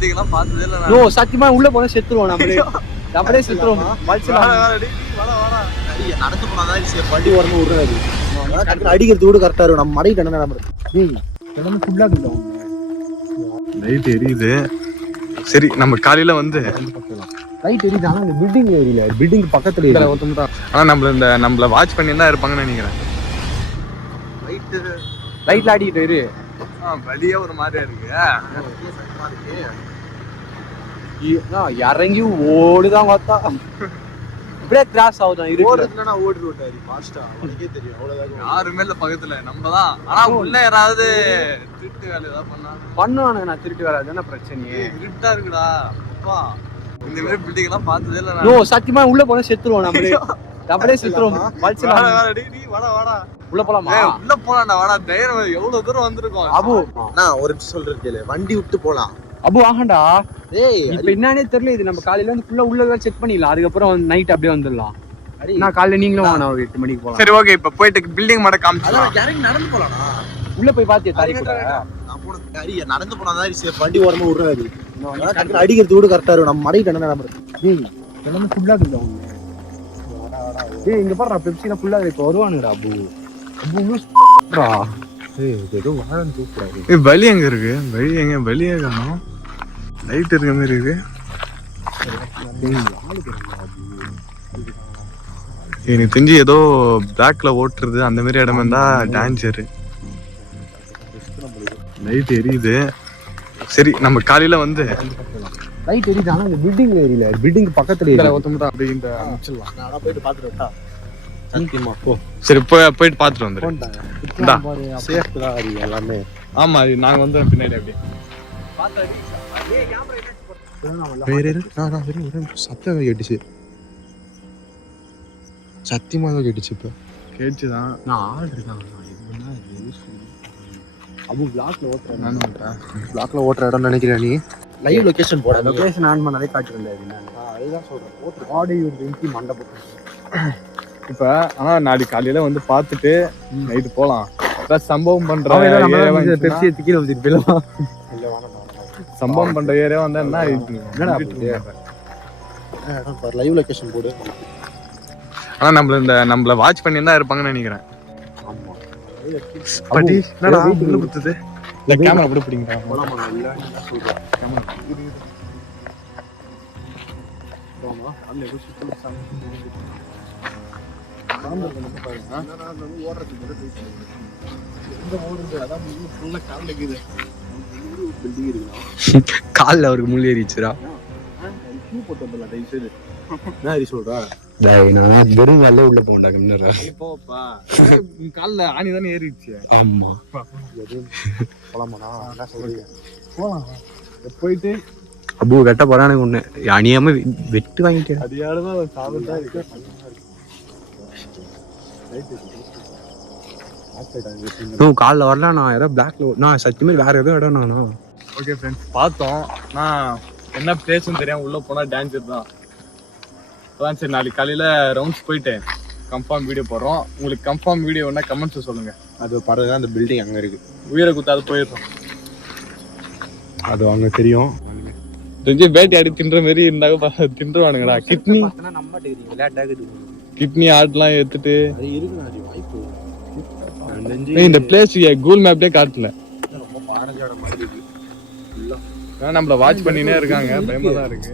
Building எல்லாம் பார்த்ததே இல்ல. நோ சத்தியமா உள்ள போனா செத்துருவோம் நம்மளே செத்துருவோம். நடந்து போனாதான் வண்டி உடம்பு விடுறாரு. அடிக்கிறது கூட கரெக்டா இருக்கும். நம்ம மடை கண்ண நடந்து ஃபுல்லா இருக்கும். லைட் எரியுது. சரி நம்ம காலையில வந்து லைட் எரியுது. ஆனா இந்த பில்டிங் எரியல. பில்டிங் பக்கத்துல எரியுது. ஆனா நம்மள வாட்ச் பண்ணி தான் இருப்பாங்கன்னு நினைக்கிறேன். லைட்ல ஆடிக்கிட்டு இரு. வழியா ஒரு மாதிரியா இருக்கு. இறங்கி ஓடுதான் பார்த்தா இப்படியே கிராஸ் ஆகுதான் இருக்கு. யாருமே இல்ல பக்கத்துல, நம்ம தான். ஆனா உள்ள யாராவது திருட்டு வேலை ஏதாவது பண்ணுவானுங்க. நான் திருட்டு வேலை அதுதானே பிரச்சனையே. இருட்டா இருக்குடா. இந்த மாதிரி பில்டிங் எல்லாம் பார்த்ததே இல்ல. நோ சத்தியமா உள்ள போனா செத்துருவோம். நம்மளே செத்துருவோம். உள்ள போலாமா? உள்ள போலாம்டா. வாடா தைரியம். எவ்வளவு தூரம் வந்திருக்கோம். அபு நான் ஒரு சொல்றேன் கேளு. வண்டி விட்டு போலாம். அபு ஆகண்டா. இப்ப என்னன்னே தெரியல. இது நம்ம காலையில வந்து ஃபுல்லா உள்ள செக் பண்ணிடலாம். அதுக்கப்புறம் நைட் அப்படியே வந்துடலாம். நான் காலையில நீங்களும் வாங்க. ஒரு 8 மணிக்கு போலாம். சரி ஓகே. இப்ப போயிட்டு பில்டிங் மட்டும் காமிச்சலாம். இறங்கி நடந்து போலாம்டா. உள்ள போய் பாத்தியா தாரி கூட? நான் போன நடந்து போனாதான் வண்டி உடம்பு விடுறாரு. அடிக்கிறது கூட கரெக்டா இருக்கும். நம்ம மடை கண்ண நடந்து எல்லாமே ஃபுல்லா இருக்கும். இங்க பாருடா பெப்சில ஃபுல்லா இப்ப வருவானுங்கடா. அபு ஏதோ வாழன்னு தூக்குறாரு. வழி எங்க இருக்கு? வெளியே காணும். லைட் இருக்க மாதிரி இருக்கு. எனக்கு தெரிஞ்சு ஏதோ பிளாக்ல ஓட்டுறது அந்த மாதிரி இடமா இருந்தா டேஞ்சரு. லைட் எரியுது. சரி நம்ம காலையில வந்து லைட் எரியுது. ஆனா இந்த பில்டிங் எரியல. பில்டிங் பக்கத்துல போயிட்டு பாத்துட்டு சரி போயிட்டு பாத்துட்டு வந்துடுறேன். எல்லாமே ஆமா நாங்க வந்து பின்னாடி அப்படியே சத்தம் கேட்டுச்சு. சத்தியமா தான் கேட்டுச்சு. இப்ப கேட்டுதான். நான் ஆள் இருக்காங்க. அபு பிளாக்ல ஓட்டுற இடம் நினைக்கிறேன். நீ லைவ் லொகேஷன் போட. லொகேஷன் ஆன் பண்ணாலே காட்டுறேன். அதுதான் சொல்றேன். ஆடி மண்டபம். இப்ப ஆனா நாளைக்கு காலையில வந்து பாத்துட்டு நைட்டு போலாம். சம்பவம் பண்ற சம்பவம் பண்ற ஏரியா வந்தா என்ன லைவ் லொகேஷன் போடு. ஆனா நம்மள வாட்ச் பண்ணி தான் இருப்பாங்கன்னு நினைக்கிறேன். குத்துது. இந்த கேமரா கூட பிடிங்க. கால்ல அவருக்கு முள் ஏறிச்சுரா. வெறும் வேலை உள்ள போண்டா. கால்ல ஆணி தானே ஏறிடுச்சு. ஆமா போலாம். போயிட்டு அபு வெட்ட போறானு ஒண்ணு அணியாம வெட்டு வாங்கிட்டு அடியாலதான் சாப்பிட்டா இருக்கு. காலில் வரல. நான் ஏதோ பிளாக்ல நான் சத்தியமே வேற ஏதோ இடம். நானும் ஓகே ஃப்ரெண்ட்ஸ் பார்த்தோம். நான் என்ன பிளேஸ்னு தெரியாம உள்ள போனா டேஞ்சர் தான். அதான் சரி நாளைக்கு காலையில ரவுண்ட்ஸ் போயிட்டு கன்ஃபார்ம் வீடியோ போடுறோம். உங்களுக்கு கன்ஃபார்ம் வீடியோ வேணா கமெண்ட்ஸ் சொல்லுங்க. அது பறவை அந்த பில்டிங் அங்க இருக்கு. உயிரை குத்தாது போயிடுறோம். அது அங்க தெரியும். தெரிஞ்சு பேட்டி ஆடி தின்ற மாதிரி இருந்தாங்க. தின்றுவானுங்கடா. கிட்னி ஆட்லாம் எடுத்துட்டு இந்த பிளேஸ் கூகுள் மேப்லயே காட்டல. நம்மள வாட்ச் பண்ணினே இருக்காங்க. பயமா தான் இருக்கு.